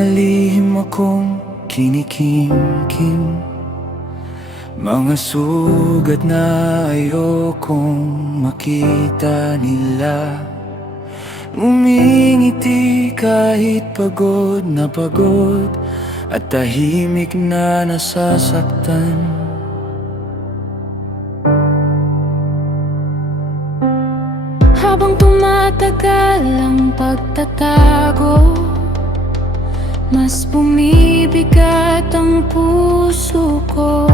mga lihim akong kinikimkim, mga sugat na ayokong makita nila. Umingiti kahit pagod na pagod at tahimik na nasasaktan. Habang tumatagal ang pagtatago, mas bumibigat ang puso ko.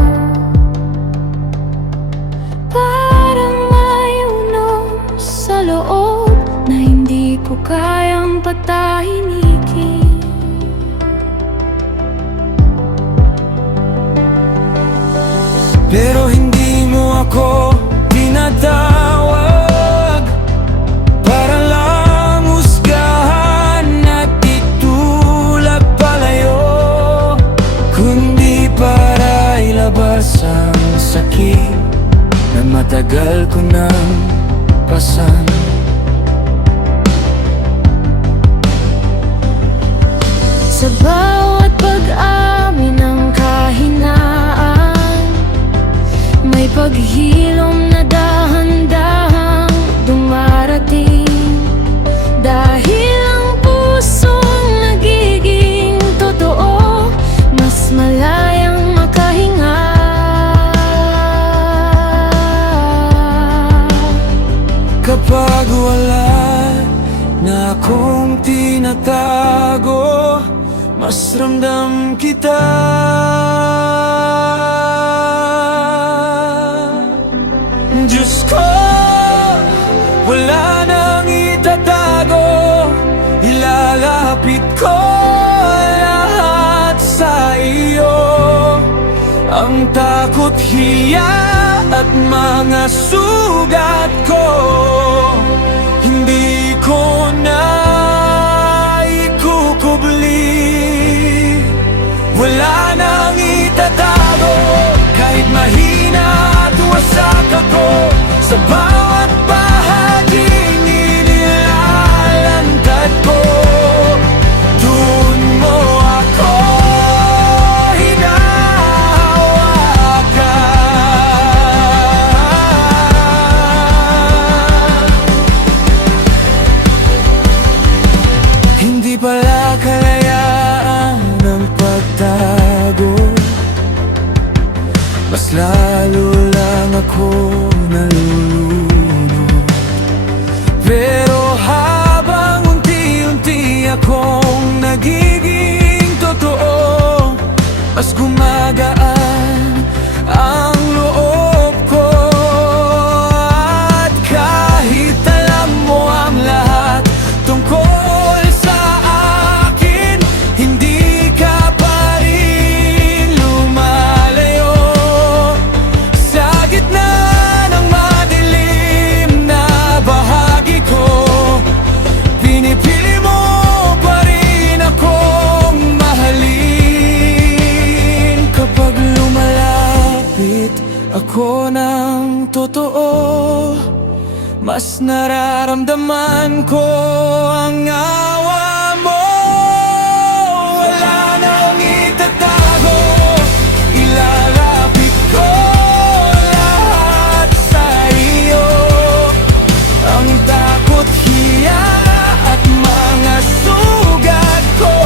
Parang may unom sa loob na hindi ko kayang patahimikin. Pero hindi mo ako tinatawag para lang husgahan at itulak palayo, kundi para ilabas ang sakit na matagal ko nang pasan. Sa bawat pag-amin ng kahinaan, may paghilom na dahan-dahang dumarating. Dahil ang pusong nagiging totoo, mas malayang makahinga. Kapag wala na akong tinatago, mas ramdam kita. Diyos ko, wala nang itatago, ilalapit ko lahat sa iyo. Ang takot, hiya at mga sugat ko, hindi ko na ikukubli. Wala nang itatago, kahit mahina at wasak ako. Sa bawat bahaging inilalantad ko, dun mo ako hinahawakan. Hindi pala kalayaan ang pagtago, mas lalo lang ako nalulunod. Pero habang unti-unti akong nagiging totoo, mas gumagaan ang loob ko. At kahit alam mo ang lahat tungkol sa akin, hindi ka pa rin lumalayo. Sa gitna ng madilim na bahagi ko, pinipili mo pa rin akong mahalin. Kapag lumalapit ako ng totoo, mas nararamdaman ko ang awa mo. Wala nang itatago, ilalapit ko lahat sa iyo. Ang takot, hiya at mga sugat ko,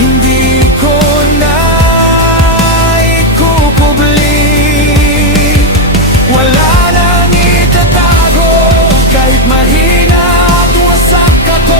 hindi ko na ikukubli. Wala nang itatago, kahit mahina at wasak ako.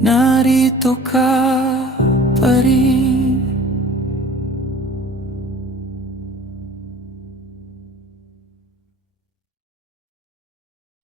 narito ka pa rin.